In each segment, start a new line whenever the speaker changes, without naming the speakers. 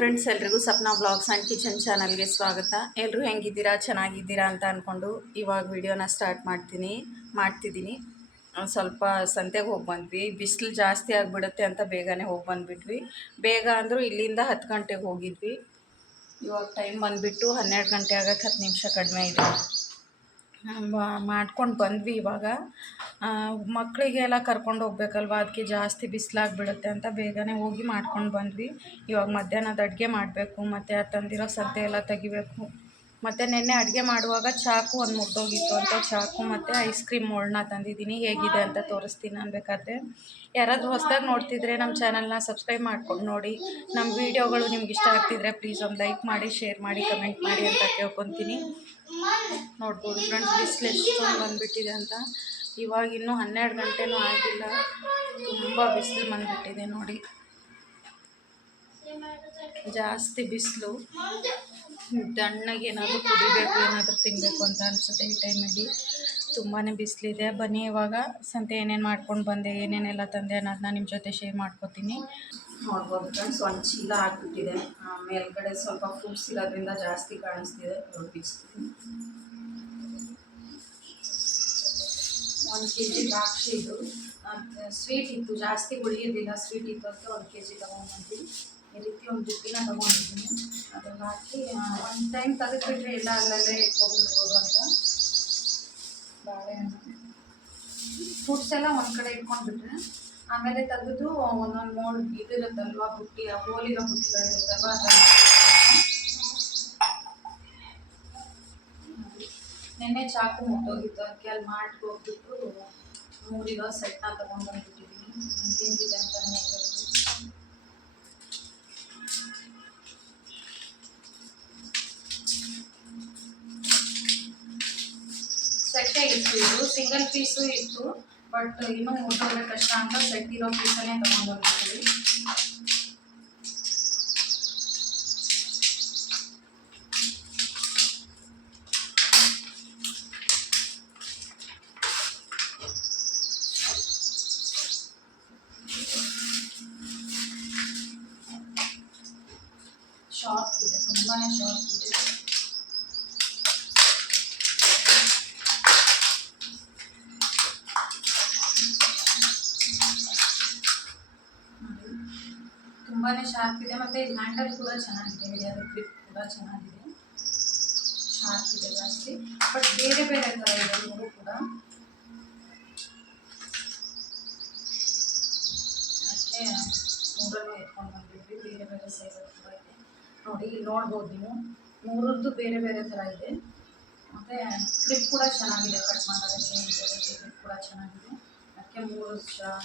Friends ಎಲ್ರಿಗೂ Sapna blogs and kitchen ಚಾನಲ್ಗೆ ಸ್ವಾಗತ. ಎಲ್ಲರೂ ಹೆಂಗಿದ್ದೀರಾ? ಚೆನ್ನಾಗಿದ್ದೀರಾ ಅಂತ ಅಂದ್ಕೊಂಡು ಇವಾಗ ವಿಡಿಯೋನ ಸ್ಟಾರ್ಟ್ ಮಾಡ್ತೀನಿ, ಮಾಡ್ತಿದ್ದೀನಿ. ಸ್ವಲ್ಪ ಸಂತೆಗೆ ಹೋಗಿ ಬಂದ್ವಿ. ಬಿಸಿಲು ಜಾಸ್ತಿ ಆಗಿಬಿಡುತ್ತೆ ಅಂತ ಬೇಗನೆ ಹೋಗಿ ಬಂದುಬಿಟ್ವಿ. ಬೇಗ ಅಂದರೂ ಇಲ್ಲಿಂದ ಹತ್ತು ಗಂಟೆಗೆ ಹೋಗಿದ್ವಿ. ಇವಾಗ ಟೈಮ್ ಬಂದುಬಿಟ್ಟು ಹನ್ನೆರಡು ಗಂಟೆ ಆಗಕ್ಕೆ ಹತ್ತು ನಿಮಿಷ ಕಡಿಮೆ ಇದೆ. ಮಾಡ್ಕೊಂಡು ಬಂದ್ವಿ ಇವಾಗ. ಮಕ್ಕಳಿಗೆಲ್ಲ ಕರ್ಕೊಂಡು ಹೋಗ್ಬೇಕಲ್ವ? ಅದಕ್ಕೆ ಜಾಸ್ತಿ ಬಿಸಿಲಾಗ್ಬಿಡುತ್ತೆ ಅಂತ ಬೇಗನೆ ಹೋಗಿ ಮಾಡ್ಕೊಂಡು ಬಂದ್ವಿ. ಇವಾಗ ಮಧ್ಯಾಹ್ನದ ಅಡುಗೆ ಮಾಡಬೇಕು, ಮತ್ತು ತಂದಿರೋ ಸದ್ದೆ ಎಲ್ಲ ತೆಗಿಬೇಕು. ಮತ್ತು ನೆನ್ನೆ ಅಡುಗೆ ಮಾಡುವಾಗ ಚಾಕು ಒಂದು ಮುಟ್ಟೋಗಿತ್ತು ಅಂತ ಚಾಕು ಮತ್ತು ಐಸ್ ಕ್ರೀಮ್ ಮೋಲ್ಡ್ನ ತಂದಿದ್ದೀನಿ. ಹೇಗಿದೆ ಅಂತ ತೋರಿಸ್ತೀನಿ ಅನ್ಬೇಕಾದ್ರೆ ಬೇಕಾದ್ರೆ. ಯಾರಾದರೂ ಹೊಸ್ದಾಗಿ ನೋಡ್ತಿದ್ರೆ ನಮ್ಮ ಚಾನಲ್ನ ಸಬ್ಸ್ಕ್ರೈಬ್ ಮಾಡ್ಕೊಂಡು ನೋಡಿ. ನಮ್ಮ ವೀಡಿಯೋಗಳು ನಿಮ್ಗೆ ಇಷ್ಟ ಆಗ್ತಿದ್ರೆ ಪ್ಲೀಸ್ ಒಂದು ಲೈಕ್ ಮಾಡಿ ಶೇರ್ ಮಾಡಿ ಕಮೆಂಟ್ ಮಾಡಿ ಅಂತ ಕೇಳ್ಕೊತೀನಿ. ನೋಡ್ಬೋದು ಫ್ರೆಂಡ್ಸ್ ಬಿಸಿಲು ಎಷ್ಟೊಂದು ಬಂದುಬಿಟ್ಟಿದೆ ಅಂತ. ಇವಾಗ ಇನ್ನೂ ಹನ್ನೆರಡು ಗಂಟೆನೂ ಆಗಿಲ್ಲ. ತುಂಬ ಬಿಸಿಲು ಬಂದುಬಿಟ್ಟಿದೆ ನೋಡಿ. ಜಾಸ್ತಿ ಬಿಸಿಲು. ತಣ್ಣಗೆ ಏನಾದರೂ ಕುಡಿಬೇಕು, ಏನಾದರೂ ತಿನ್ನಬೇಕು ಅಂತ ಅನಿಸುತ್ತೆ ಈ ಟೈಮಲ್ಲಿ. ತುಂಬಾ ಬಿಸಿಲಿದೆ. ಬನ್ನಿ ಇವಾಗ. ಸಂತೆ ಏನೇನು ಮಾಡ್ಕೊಂಡು ಬಂದೆ, ಏನೇನೆಲ್ಲ ತಂದೆ ಅನ್ನೋದನ್ನ ನಿಮ್ಮ ಜೊತೆ ಶೇರ್ ಮಾಡ್ಕೊತೀನಿ. ನೋಡ್ಬೋದು ಫ್ರೆಂಡ್ಸ್ ಒಂದು ಚೀಲ ಹಾಕ್ಬಿಟ್ಟಿದೆ. ಮೇಲ್ಗಡೆ ಸ್ವಲ್ಪ ಫ್ರೂಟ್ಸ್ ಇರೋದ್ರಿಂದ ಜಾಸ್ತಿ ಕಾಣಿಸ್ತಿದೆ. ಒಂದು ಕೆ ಜಿ ದ್ರಾಕ್ಷಿ ಇದು ಸ್ವೀಟ್ ಇತ್ತು. ಜಾಸ್ತಿ ಉಳಿಯೋದಿಲ್ಲ ಸ್ವೀಟ್ ಇತ್ತು ಅಂತ ಒಂದು ಕೆ ಜಿ ತೊಗೊಂಡ್ಬಂದ್ವಿ ಈ ರೀತಿ ಒಂದು ಬುಟ್ಟಿನ ತೊಗೊಂಡಿದ್ದೀನಿ. ಅದನ್ನು ಹಾಕಿ ಒಂದು ಟೈಮ್ ತೆಗೆದುಬಿಟ್ರೆ ಎಲ್ಲ ಅಲ್ಲಲ್ಲೇ ಇಟ್ಕೊಂಡ್ಬಿಡ್ಬೋದು ಅಂತ. ಬಾಳೆಹಣ್ಣು. ಫ್ರೂಟ್ಸ್ ಎಲ್ಲ ಒಂದು ಕಡೆ ಇಟ್ಕೊಂಡ್ಬಿಟ್ರೆ, ಆಮೇಲೆ ತೆಗೆದು ಒಂದೊಂದು ಮೋಡ್ ಇದಿರುತ್ತಲ್ವ, ಬುಟ್ಟಿ, ಆ ಹೋಲಿರೋ ಬುಟ್ಟಿಗಳಿರುತ್ತಲ್ವ ಅದನ್ನು ನೆನ್ನೆ ಚಾಕು ಮುಟ್ಟೋಗಿತ್ತು, ಅದಕ್ಕೆ ಅಲ್ಲಿ ಮಾಡ್ಕೊ ಹೋಗ್ಬಿಟ್ಟು ಮೂರಿರೋ ಸೆಟ್ನ ತೊಗೊಂಡು ಬಂದ್ಬಿಟ್ಟಿದ್ದೀನಿ. ಹೆಂಗಿದೆ ಅಂತ ನೋಡಬೇಕು. ಇದು ಸಿಂಗಲ್ ಪೀಸು ಇತ್ತು ಬಟ್ ಇನ್ನೂ ಮುಟ್ಟೋದ್ರೆ ಕಷ್ಟ ಅಂತ ಸೆಟ್ ಇರೋ ಪೀಸನ್ನೇ ತೊಗೊಂಡು ಮತ್ತು ಹ್ಯಾಂಡಲ್ ಕೂಡ ಚೆನ್ನಾಗಿದೆ ಅದು ಕ್ಲಿಪ್ ಕೂಡ ಚೆನ್ನಾಗಿದೆ. ಶಾರ್ಪ್ ಇದೆ ಜಾಸ್ತಿ. ಬಟ್ ಬೇರೆ ಬೇರೆ ಥರ ಇದೆ, ಮೂರು ಕೂಡ. ಅಷ್ಟೇ ಮೂರನ್ನು ಎತ್ಕೊಂಡು ಬಂದಿದ್ವಿ. ಬೇರೆ ಬೇರೆ ಸೈಜಲ್ಲಿ ಕೂಡ ಇದೆ. ನೋಡಿ, ಇಲ್ಲಿ ನೋಡ್ಬೋದು ನೀವು. ಮೂರದ್ದು ಬೇರೆ ಬೇರೆ ಥರ ಇದೆ. ಮತ್ತೆ ಕ್ಲಿಪ್ ಕೂಡ ಚೆನ್ನಾಗಿದೆ ಕಟ್ ಮಾಡೋದಕ್ಕೆ ಇದಕ್ಕೆ ಕ್ಲಿಪ್ ಕೂಡ ಚೆನ್ನಾಗಿದೆ. ಅದಕ್ಕೆ ಮೂರು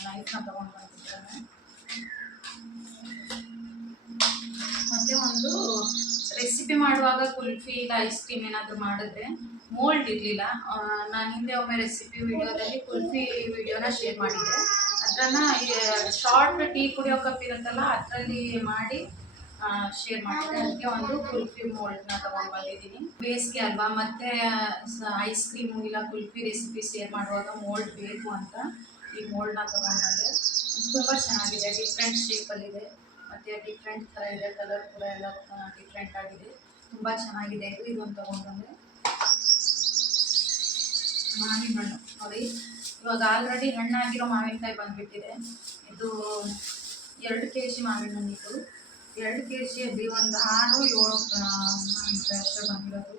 ನೈಫ್ನ ತಗೊಂಡು ಬಂದಿದ್ದಾನೆ. ಮತ್ತು ಒಂದು ರೆಸಿಪಿ ಮಾಡುವಾಗ ಕುಲ್ಫಿ ಇಲ್ಲ ಐಸ್ ಕ್ರೀಮ್ ಏನಾದರೂ ಮಾಡಿದ್ರೆ ಮೋಲ್ಡ್ ಇರಲಿಲ್ಲ. ನಾನು ಹಿಂದೆ ಒಮ್ಮೆ ರೆಸಿಪಿ ವಿಡಿಯೋದಲ್ಲಿ ಕುಲ್ಫಿ ವಿಡಿಯೋನ ಶೇರ್ ಮಾಡಿದ್ದೆ. ಅದನ್ನು ಶಾರ್ಟ್ ಟೀ ಕುಡಿಯೋ ಕಪ್ ಇರುತ್ತಲ್ಲ, ಅದರಲ್ಲಿ ಮಾಡಿ ಶೇರ್ ಮಾಡಿದ್ದೆ. ಅದಕ್ಕೆ ಒಂದು ಕುಲ್ಫಿ ಮೋಲ್ಡ್ನ ತೊಗೊಂಡು ಬಂದಿದ್ದೀನಿ. ಬೇಸಿಗೆ ಅಲ್ವಾ, ಮತ್ತು ಐಸ್ ಕ್ರೀಮು ಇಲ್ಲ ಕುಲ್ಫಿ ರೆಸಿಪಿ ಶೇರ್ ಮಾಡುವಾಗ ಮೋಲ್ಡ್ ಬೇಕು ಅಂತ ಈ ಮೋಲ್ಡ್ನ ತೊಗೊಂಡು ಬಂದೆ. ತುಂಬ ಚೆನ್ನಾಗಿದೆ ಡಿಫ್ರೆಂಟ್ ಶೇಪಲ್ಲಿದೆ ಮತ್ತು ಡಿಫ್ರೆಂಟ್ ಥರ ಇದೆ ಕಲರ್ ಕೂಡ ಎಲ್ಲ ಡಿಫ್ರೆಂಟ್ ಆಗಿದೆ. ತುಂಬ ಚೆನ್ನಾಗಿದೆ. ಇದು ಇದೊಂದು ತೊಗೊಂಡ್ಬಂದೆ ಮಾವಿನ ಹಣ್ಣು, ನೋಡಿ. ಇವಾಗ ಆಲ್ರೆಡಿ ಹಣ್ಣಾಗಿರೋ ಮಾವಿನಕಾಯಿ ಬಂದ್ಬಿಟ್ಟಿದೆ. ಇದು ಎರಡು ಕೆ ಜಿ ಮಾವಿನ ಹಣ್ಣಿತ್ತು ಎರಡು ಕೆ ಜಿಯಲ್ಲಿ ಒಂದು ಆರು ಏಳು ಮಾವಿನಕಾಯಿ ಅಷ್ಟೇ ಬಂದಿರೋದು.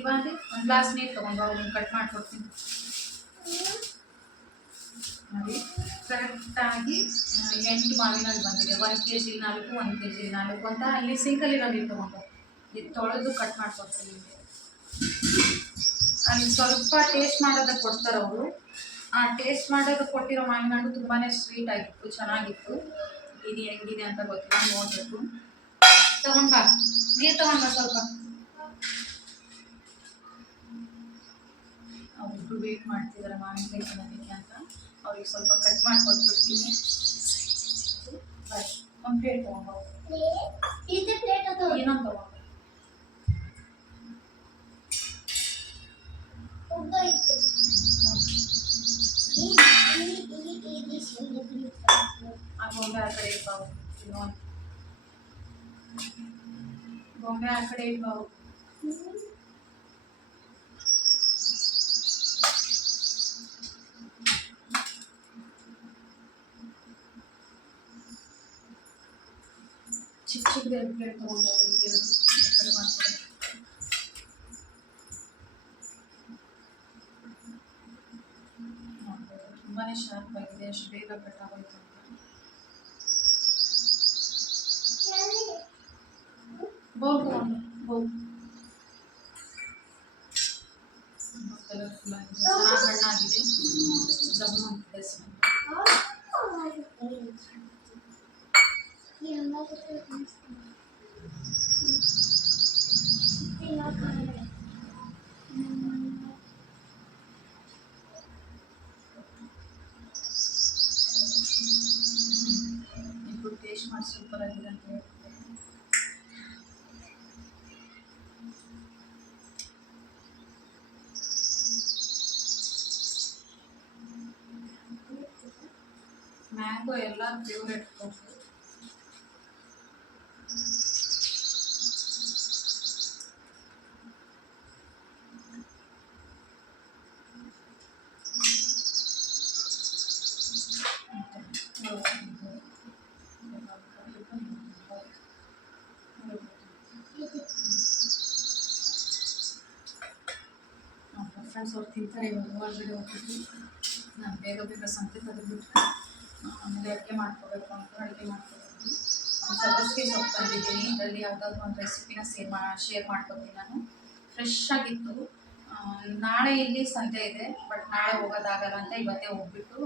ಇವಾಗ ಒಂದು ಗ್ಲಾಸ್ ನೀರು ತಗೊಂಡು ಅವ್ರಿಗೆ ಕಟ್ ಮಾಡಿಕೊಡ್ತೀನಿ. ನೋಡಿ. ಕರೆಕ್ಟಾಗಿ ಎಂಟು ಮಾವಿನಲ್ಲಿ ಬಂದಿದೆ. ಒಂದು ಕೆ ಜಿ ನಾಲ್ಕು, ಒಂದು ಕೆ ಜಿ ನಾಲ್ಕು ಅಂತ ಅಲ್ಲಿ ಸಿಂಕಲ್ಲಿ ನೀರು ತೊಗೊಂಡು. ಇದು ತೊಳೆದು ಕಟ್ ಮಾಡ್ಕೊಡ್ತೀನಿ. ಅಲ್ಲಿ ಸ್ವಲ್ಪ ಟೇಸ್ಟ್ ಮಾಡೋದಕ್ಕೆ ಕೊಡ್ತಾರೆ ಅವರು. ಆ ಟೇಸ್ಟ್ ಮಾಡೋದಕ್ಕೆ ಕೊಟ್ಟಿರೋ ಮಾವಿನ ಹಣ್ಣು ತುಂಬಾ ಸ್ವೀಟ್ ಆಗಿತ್ತು, ಚೆನ್ನಾಗಿತ್ತು. ಇದು ಹೆಂಗಿದೆ ಅಂತ ಗೊತ್ತಿಲ್ಲ, ನೋಡಬೇಕು. ತಗೊಂಡ್ಬಾ. ನೀರು ತಗೊಂಡ್ಬಾ ಸ್ವಲ್ಪ. ಅವ್ರಿಬ್ರು ವೇಟ್ ಮಾಡ್ತಿದ್ದಾರೆ ಮಾವಿನಕಾಯಿ ತಿನ್ನೋದಕ್ಕೆ ಅಂತ. ಅವ್ರಿಗೆ ಸ್ವಲ್ಪ ಕಟ್ ಮಾಡಿ ಕೊಟ್ಬಿಡ್ತೀನಿ ಬಾಯ್ ಒಂದು ಪ್ಲೇಟ್ ತೊಗೊಂಡು
ಇದು ಪ್ಲೇಟ್ ಅದು
ಇನ್ನೊಂದು ತೊಗೊಂಡು
ಉದ್ದ ಇತ್ತು ಈ ಈ ಈ ಈ ದಿಸ್
ಆ ಗೊಂಬೆ ಆ ಕಡೆ ಇರ್ತಾವೆ ಇನ್ನೊಂದು ಬೊಂಬೆ ಆ ಕಡೆ ಇಲ್ವಾ ಅವು? ಚಿಕ್ಕ ಚಿಕ್ಕದು ಎರಡು ಪ್ಲೇಟ್ ತೊಗೊಂಡೋಗಿ ಎರಡು ಈ ಕಡೆ ಮಾಡ್ಕೊಳ್ಳಿ ನೋಡ್ಬೋದು. ತುಂಬಾನೇ ಶಾರ್ಪ್ ಆಗಿದೆ ಎಷ್ಟು ಬೇಗ ಕಟ್ಟಾಗೋಯ್ತು ಅಂತ ಬೌಲ್ ತಗೊಂಡು ಬೌಲ್ ಕಲರ್ಫುಲ್ ಆಗಿದೆ ಚೆನ್ನಾಗಿ ಹಣ್ಣಾಗಿದೆ ಜಮ್ ಅಂತಿದೆ ಸ್ಮೆಲ್ ಇಬ್ಬರು ಟೇಸ್ಟ್ ಮಾಡಿ ಸೂಪರ್ ಆಗಿದೆ ಅಂತ ಹೇಳ್ತಾರೆ ಮ್ಯಾಂಗೋ ಎಲ್ಲ ಫ್ರೆಂಡ್ಸ್ ಅವ್ರು ತಿಂತಾರೆ ಇವಾಗ ಹೊರಗಡೆ ಹೋಗ್ಬಿಟ್ಟು ನಾನು ಬೇಗ ಬೇಗ ಸಂತೆ ತೆಗೆದುಬಿಟ್ರೆ, ಆಮೇಲೆ ಅಡುಗೆ ಮಾಡ್ಕೋಬೇಕು ಅಂತ ಅಡುಗೆ ಮಾಡ್ಕೋಬೇಕು ಸಬ್ಬಸಿಗೆ ಸೊಪ್ಪು ತಂದಿದ್ದೀನಿ. ಇದರಲ್ಲಿ ಯಾವುದಾದ್ರು ಒಂದು ರೆಸಿಪಿನ ಸೇರ್ ಮಾ ಶೇರ್ ಮಾಡ್ಕೊತೀನಿ ನಾನು. ಫ್ರೆಶ್ ಆಗಿತ್ತು. ನಾಳೆ ಇಲ್ಲಿ ಸಂತೆ ಇದೆ ಬಟ್ ನಾಳೆ ಹೋಗೋದಾಗಲ್ಲ ಅಂತ ಇವತ್ತೇ ಹೋಗ್ಬಿಟ್ಟು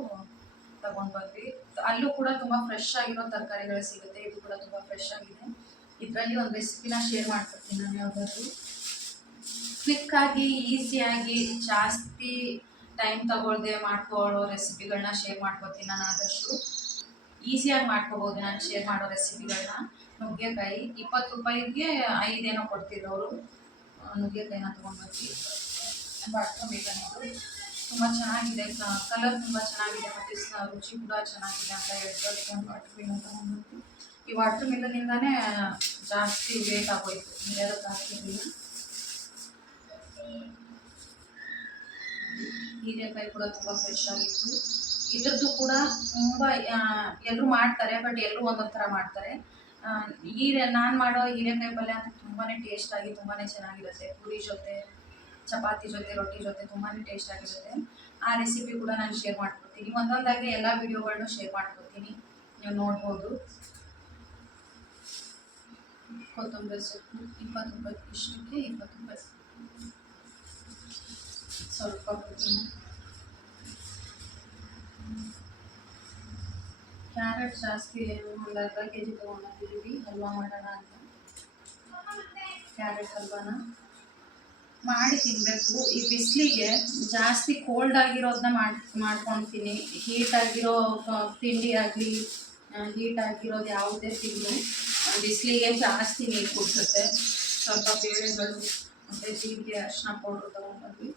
ತಗೊಂಡು ಬಂದ್ವಿ ಅಲ್ಲೂ ಕೂಡ ತುಂಬ ಫ್ರೆಶ್ ಆಗಿರೋ ತರಕಾರಿಗಳು ಸಿಗುತ್ತೆ. ಇದು ಕೂಡ ತುಂಬ ಫ್ರೆಶ್ ಆಗಿದೆ. ಇದರಲ್ಲಿ ಒಂದು ರೆಸಿಪಿನ ಶೇರ್ ಮಾಡ್ಕೊತೀನಿ ನಾನು ಯಾವುದಾದ್ರು. ಕ್ವಿಕ್ಕಾಗಿ ಈಸಿಯಾಗಿ ಜಾಸ್ತಿ ಟೈಮ್ ತಗೊಳ್ದೆ ಮಾಡ್ಕೊಳ್ಳೋ ರೆಸಿಪಿಗಳನ್ನ ಶೇರ್ ಮಾಡ್ಕೊತೀನಿ ನಾನು ಆದಷ್ಟು. ಈಸಿಯಾಗಿ ಮಾಡ್ಕೋಬೋದು ನಾನು ಶೇರ್ ಮಾಡೋ ರೆಸಿಪಿಗಳನ್ನ ನುಗ್ಗೆಕಾಯಿ, ಇಪ್ಪತ್ತು ರೂಪಾಯಿಗೆ ಐದೇನೋ ಕೊಡ್ತಿದ್ರು ಅವರು ನುಗ್ಗೆಕಾಯಿನ ತೊಗೊಂಡೋಗಿ ಬಾಟ್ಲು ಬೇಕಂತು ತುಂಬ ಚೆನ್ನಾಗಿದೆ. ಕಲರ್ ತುಂಬ ಚೆನ್ನಾಗಿದೆ. ಮತ್ತು ರುಚಿ ಕೂಡ ಚೆನ್ನಾಗಿದೆ ಅಂತ ಹೇಳ್ತಾರೆ ಒಂದು ವಾಟರ್ ಈ ವಾಟರ್ ಮಿಲನಿಂದಾನೇ ಜಾಸ್ತಿ ವೇಟ್ ಆಗೋಯ್ತು. ಜಾಸ್ತಿ ಹಾಕಿರಲಿಲ್ಲ ಹೀರೆಕಾಯಿ ಕೂಡ ತುಂಬ ಫ್ರೆಶ್ ಆಗಿತ್ತು. ಇದ್ರದ್ದು ಕೂಡ ತುಂಬ ಎಲ್ಲರೂ ಮಾಡ್ತಾರೆ ಬಟ್ ಎಲ್ಲರೂ ಒಂದೊಂದು ಥರ ಮಾಡ್ತಾರೆ. ಹೀರೆ, ನಾನು ಮಾಡೋ ಹೀರೆಕಾಯಿ ಪಲ್ಯ ಅಂತ ತುಂಬಾ ಟೇಸ್ಟ್ ಆಗಿ ತುಂಬಾ ಚೆನ್ನಾಗಿರುತ್ತೆ. ಪೂರಿ ಜೊತೆ, ಚಪಾತಿ ಜೊತೆ, ರೊಟ್ಟಿ ಜೊತೆ ತುಂಬಾ ಟೇಸ್ಟ್ ಆಗಿರುತ್ತೆ. ಆ ರೆಸಿಪಿ ಕೂಡ ನಾನು ಶೇರ್ ಮಾಡ್ಕೊತೀನಿ ಒಂದೊಂದಾಗಿ ಎಲ್ಲ ವಿಡಿಯೋಗಳನ್ನೂ ಶೇರ್ ಮಾಡ್ಕೊತೀನಿ ನೀವು ನೋಡ್ಬೋದು. ಕೊತ್ತಂಬರಿ ಸೊಪ್ಪು ಇಪ್ಪತ್ತೊಂಬತ್ತು ಇಷ್ಟಕ್ಕೆ ಇಪ್ಪತ್ತು ರೂಪಾಯಿ. ಸ್ವಲ್ಪ ಕ್ಯಾರೆಟ್ ಜಾಸ್ತಿ ಒಂದು ಅರ್ಧ ಕೆ ಜಿ ತೊಗೊಂಡಿದ್ದೀವಿ ಹಲ್ವಾ ಮಾಡೋಣ ಅಂತ. ಕ್ಯಾರೆಟ್ ಹಲ್ವಾನ. ಮಾಡಿ ತಿನ್ನಬೇಕು ಈ ಬಿಸಿಲಿಗೆ ಜಾಸ್ತಿ ಕೋಲ್ಡ್ ಆಗಿರೋದನ್ನ ಮಾಡಿ ಮಾಡ್ಕೊಳ್ತೀನಿ ಹೀಟ್ ಆಗಿರೋ ತಿಂಡಿ ಆಗಲಿ ಹೀಟ್ ಆಗಿರೋದು ಯಾವುದೇ ತಿಂದು ಬಿಸಿಲಿಗೆ ಜಾಸ್ತಿ ನೀರು ಕುಡಿಸುತ್ತೆ. ಸ್ವಲ್ಪ ಬೇಳೆಗಳು ಮತ್ತು ಜೀರಿಗೆ ಅರಿಶಿನ ಪೌಡ್ರ್ ತೊಗೊಂಡ್ಬಂದ್ವಿ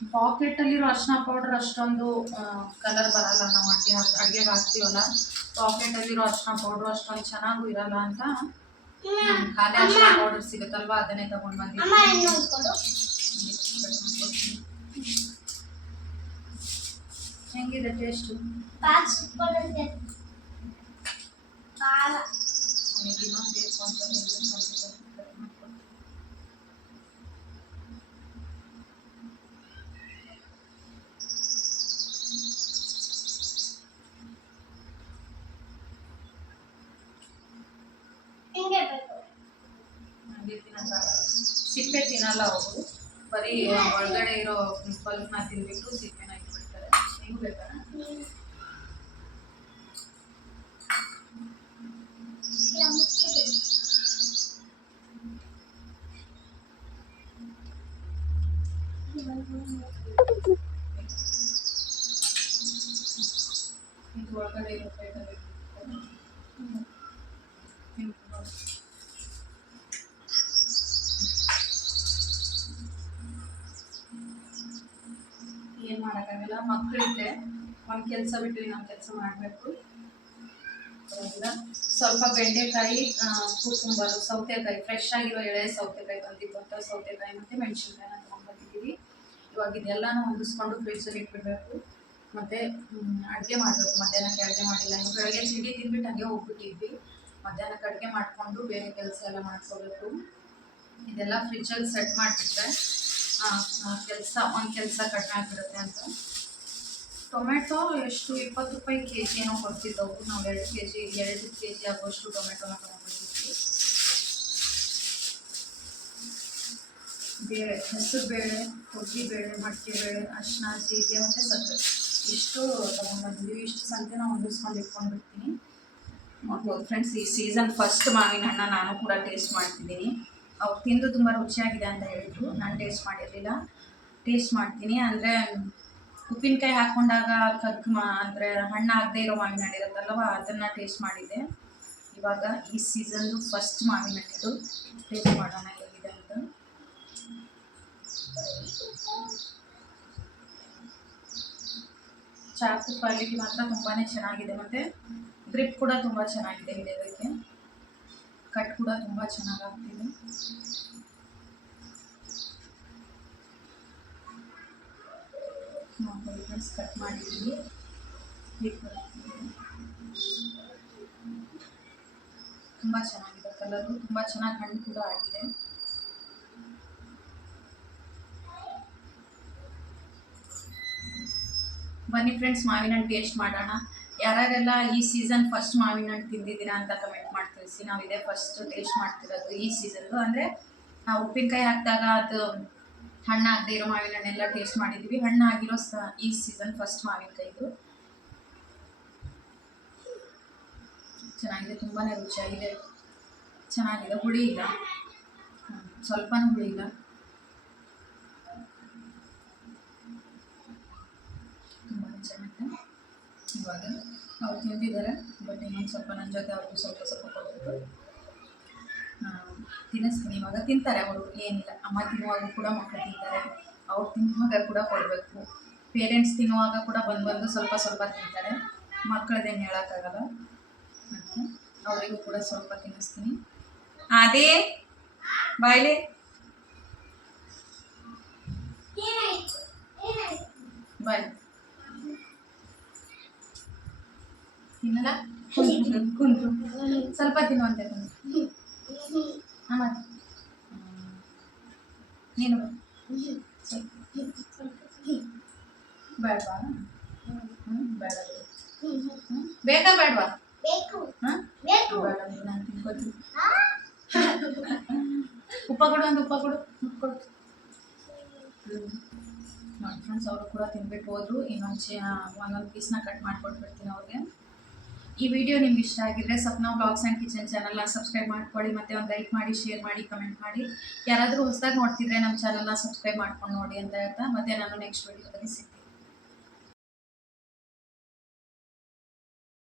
ಪಾಕೆಟಲ್ಲಿರೋ ಅರಿಶಿನ ಪೌಡ್ರ್ ಅಷ್ಟೊಂದು ಕಲರ್ ಬರಲ್ಲ ನಾವು ಅಡುಗೆ ಅಡುಗೆಗೆ ಹಾಕ್ತೀವಲ್ಲ? ಪಾಕೆಟಲ್ಲಿರೋ ಅರಿಶಿನ ಪೌಡ್ರು ಅಷ್ಟೊಂದು ಚೆನ್ನಾಗೂ ಇರಲ್ಲ ಅಂತ ಖಾಲಿ ಅರಿಶಿನ ಪೌಡರ್ ಸಿಗುತ್ತಲ್ವಾ? ಅದನ್ನೇ ತಗೊಂಡು ಬಂದಿದ್ದೀನಿ. ಹೆಂಗಿದೆ ಟೇಸ್ಟು
ಸೂಪರ್ ಇದೆ ಖಾರ
ಇನ್ನೊಂದು ಬೇಕು ಅಂತ ಹೇಳ್ಬಿಟ್ಟು ನೋಡ್ಬಿಟ್ಟು ಮಾಡ್ಕೊಡ್ತೀನಿ.
ಹಿಂಗೆ ಬೇಕು
ಸಿಪ್ಪೆ ತಿನ್ನಲ್ಲ ಅವರು. ಬರೀ ಒಳಗಡೆ ಇರೋ ಪಲ್ಪ್ನ ತಿನ್ಬಿಟ್ಟು ಸಿಪ್ಪೆನ ಇಟ್ಬಿಡ್ತಾರೆ. ಹೆಂಗ್ ಬೇಕಾ ಇದು ಒಳಗಡೆ ಇರೋ ಪ್ಲೇಟಲ್ಲಿ ಏನು ಮಾಡೋಕ್ಕಾಗಲ್ಲ? ಮಕ್ಕಳಿದ್ದೆ ಒಂದು ಕೆಲಸ ಬಿಟ್ಟು ಇನ್ನೊಂದು ಕೆಲಸ ಮಾಡಬೇಕು. ಸ್ವಲ್ಪ ಬೆಂಡೆಕಾಯಿ ಕುಕ್ಕುಂಬರು ಸೌತೆಕಾಯಿ ಫ್ರೆಶ್ ಆಗಿರೋ ಎಳೆ ಸೌತೆಕಾಯಿ ಬಂದಿತ್ತು ಅಂತ ಸೌತೆಕಾಯಿ ಮತ್ತು ಮೆಣಸಿನ್ಕಾಯಿನ ತೊಗೊಂಡ್ಬಂದಿದ್ದೀವಿ ಇವಾಗ ಇದೆಲ್ಲನೂ ಹೊಂದಿಸ್ಕೊಂಡು ಫ್ರಿಡ್ಜಲ್ಲಿ ಇಟ್ಬಿಡ್ಬೇಕು. ಮತ್ತು ಅಡುಗೆ ಮಾಡಬೇಕು. ಮಧ್ಯಾಹ್ನಕ್ಕೆ ಅಡುಗೆ ಮಾಡಿಲ್ಲ. ಬೆಳಗ್ಗೆ ತಿಂಡಿ ತಿಂದ್ಬಿಟ್ಟು ಹಂಗೆ ಹೋಗ್ಬಿಟ್ಟಿದ್ವಿ. ಮಧ್ಯಾಹ್ನಕ್ಕೆ ಅಡುಗೆ ಮಾಡಿಕೊಂಡು ಬೇರೆ ಕೆಲಸ ಎಲ್ಲ ಮಾಡ್ಕೋಬೇಕು. ಇದೆಲ್ಲ ಫ್ರಿಜ್ಜಲ್ಲಿ ಸೆಟ್ ಮಾಡಿಬಿಟ್ರೆ ಕೆಲಸ, ಒಂದು ಕೆಲಸ ಕಡಿಮೆ ಆಗಿರುತ್ತೆ ಅಂತ. ಟೊಮೆಟೊ ಎಷ್ಟು, ಇಪ್ಪತ್ತು ರೂಪಾಯಿ ಕೆ ಜಿ ಏನೋ ಕೊಡ್ತಿದ್ದವು. ನಾವು ಎರಡು ಕೆ ಜಿ ಎರಡು ಕೆ ಜಿ ಆಗುವಷ್ಟು ಟೊಮೆಟೊನ ತೊಗೊಂಡ್ಬಂದಿದ್ವಿ. ಬೇಳೆ, ಹೆಸರು ಬೇಳೆ, ಕೊಬ್ಬರಿ ಬೇಳೆ ಮಡಿಕೆ ಬೇಳೆ, ಅರಿಶಿನ, ಜೀರಿಗೆ ಮತ್ತು ಸಕ್ಕರೆ. ಇಷ್ಟು ತೊಗೊಂಡ್ಬಂದಿದ್ವಿ. ಇಷ್ಟು ಸಂತೆ ನಾವು ಹೊಂದಿಸ್ಕೊಂಡು ಇಟ್ಕೊಂಡಿರ್ತೀನಿ ನೋಡ್ಬೋದು ಫ್ರೆಂಡ್ಸ್ ಈ ಸೀಸನ್ ಫಸ್ಟ್ ಮಾವಿನ ಹಣ್ಣ ನಾನು ಕೂಡ ಟೇಸ್ಟ್ ಮಾಡ್ತಿದ್ದೀನಿ. ಅವ್ರು ತಿಂದು ತುಂಬ ರುಚಿಯಾಗಿದೆ ಅಂತ ಹೇಳಿದ್ರು. ನಾನು ಟೇಸ್ಟ್ ಮಾಡಿರಲಿಲ್ಲ. ಟೇಸ್ಟ್ ಮಾಡ್ತೀನಿ. ಅಂದರೆ, ಉಪ್ಪಿನಕಾಯಿ ಹಾಕ್ಕೊಂಡಾಗ ಕಗ್ ಮಾ, ಅಂದರೆ ಹಣ್ಣು ಆಗದೆ ಇರೋ ಮಾವಿನ ಹಣ್ಣು ಇರುತ್ತಲ್ವ, ಅದನ್ನು ಟೇಸ್ಟ್ ಮಾಡಿದ್ದೆ. ಇವಾಗ ಈ ಸೀಸನ್ದು ಫಸ್ಟ್ ಮಾವಿನ ಹಣ್ಣಿದು ಟೇಸ್ಟ್ ಮಾಡೋಣ ಹೇಗಿದೆ ಅಂತ. ಚಾಕು ಕ್ವಾಲಿಟಿ ಮಾತ್ರ ತುಂಬಾ ಚೆನ್ನಾಗಿದೆ ಮತ್ತು. ಗ್ರಿಪ್ ಕೂಡ ತುಂಬ ಚೆನ್ನಾಗಿದೆ ಹಿಡಿಯೋದಕ್ಕೆ. ಕಟ್ ಕೂಡ ತುಂಬ ಚೆನ್ನಾಗಾಗ್ತಿದೆ. ಫ್ರೆಂಡ್ಸ್ ಕಟ್ ಮಾಡಿದ್ದೀನಿ. ತುಂಬ ಚೆನ್ನಾಗಿದೆ ಕಲರು ತುಂಬ ಚೆನ್ನಾಗಿ ಹಣ್ಣು ಕೂಡ ಆಗಿದೆ. ಬನ್ನಿ ಫ್ರೆಂಡ್ಸ್ ಮಾವಿನ ಟೇಸ್ಟ್ ಮಾಡೋಣ. ಯಾರ್ಯಾರೆಲ್ಲ ಈ ಸೀಸನ್ ಫಸ್ಟ್ ಮಾವಿನ ಹಣ್ಣು ತಿಂದಿದ್ದೀರಾ ಅಂತ ಕಮೆಂಟ್ ಮಾಡಿ ತಿಳಿಸಿ. ನಾವು ಇದೇ ಫಸ್ಟ್ ಟೇಸ್ಟ್ ಮಾಡ್ತಿರೋದು ಈ ಸೀಸನ್ದು ಅಂದರೆ ಉಪ್ಪಿನಕಾಯಿ ಹಾಕಿದಾಗ ಅದು ಹಣ್ಣಾಗದೆ ಇರೋ ಮಾವಿನ ಹಣ್ಣೆಲ್ಲ ಟೇಸ್ಟ್ ಮಾಡಿದ್ದೀವಿ ಹಣ್ಣಾಗಿರೋ ಸ, ಈ ಸೀಸನ್ ಫಸ್ಟ್ ಮಾವಿನಕಾಯಿದು. ಚೆನ್ನಾಗಿದೆ ತುಂಬಾ ರುಚಿಯಾಗಿದೆ. ಚೆನ್ನಾಗಿದೆ. ಹುಳಿ ಇಲ್ಲ. ಸ್ವಲ್ಪ ಸ್ವಲ್ಪನೂ ಹುಳಿ ಇಲ್ಲ. ತುಂಬಾ ಚೆನ್ನಾಗಿದೆ. ಇವಾಗ ಅವ್ರು ತಿಂದಿದ್ದಾರೆ ಬಟ್ ಇನ್ನೊಂದು ಸ್ವಲ್ಪ ನನ್ನ ಜೊತೆ ಅವ್ರಿಗೂ ಸ್ವಲ್ಪ ಸ್ವಲ್ಪ ಕೊಟ್ಬಿಟ್ಟು. ಆ, ತಿನ್ನಿಸ್ತೀನಿ ಇವಾಗ ತಿಂತಾರೆ ಅವರು ಏನಿಲ್ಲ. ಅಮ್ಮ ತಿನ್ನುವಾಗ ಕೂಡ ಮಕ್ಕಳು ತಿಂತಾರೆ. ಅವ್ರು ತಿನ್ನುವಾಗ ಕೂಡ ಕೊಡಬೇಕು. ಪೇರೆಂಟ್ಸ್ ತಿನ್ನುವಾಗ ಕೂಡ ಬಂದು ಬಂದು ಸ್ವಲ್ಪ ಸ್ವಲ್ಪ ತಿಂತಾರೆ. ಮಕ್ಕಳದೇನು ಹೇಳೋಕ್ಕಾಗಲ್ಲ. ಅವರಿಗೂ ಕೂಡ ಸ್ವಲ್ಪ ತಿನ್ನಿಸ್ತೀನಿ. ಅದೇ ಬಾಯ್ಲೆ. ಬಾಯ್. ತಿನ್ನಲ್ಲ? ಕುಂತು ಸ್ವಲ್ಪ ತಿನ್ನುವಂತೆ ಕುಂತು ನೀನು. ಬೇಡವಾ? ಬೇಡ. ಬೇಕಾ ಬೇಡವಾ? ಉಪ್ಪ ಕೊಡು ಒಂದು ಉಪ್ಪ ಕೊಡು. ಉಪ್ಪು ಕೊಡು. ನೋಡಿ ಫ್ರೆಂಡ್ಸ್ ಅವರು ಕೂಡ ತಿನ್ಬಿಟ್ಟು ಹೋದ್ರು. ಇನ್ನೊಂದು ಒಂದೊಂದು ಪೀಸ್ನ ಕಟ್ ಮಾಡ್ಕೊಟ್ಬಿಡ್ತೀನಿ ಅವ್ರಿಗೆ. ಈ ವಿಡಿಯೋ ನಿಮ್ಗೆ ಇಷ್ಟ ಆಗಿದ್ರೆ ಸಪ್ನಾ ಬ್ಲಾಗ್ಸ್ ಆ್ಯಂಡ್ ಕಿಚನ್ ಚಾನಲ್ನ ಸಬ್ಸ್ಕ್ರೈಬ್ ಮಾಡ್ಕೊಳ್ಳಿ, ಮತ್ತು ಒಂದು ಲೈಕ್ ಮಾಡಿ ಶೇರ್ ಮಾಡಿ ಕಮೆಂಟ್ ಮಾಡಿ. ಯಾರಾದರೂ ಹೊಸದಾಗಿ ನೋಡ್ತಿದ್ರೆ ನಮ್ಮ ಚಾನಲ್ನ ಸಬ್ಸ್ಕ್ರೈಬ್ ಮಾಡ್ಕೊಂಡು ನೋಡಿ ಅಂತ ಹೇಳ್ತಾ, ಮತ್ತೆ ನಾನು ನೆಕ್ಸ್ಟ್ ವಿಡಿಯೋದಲ್ಲಿ ಸಿಗ್ತೀನಿ.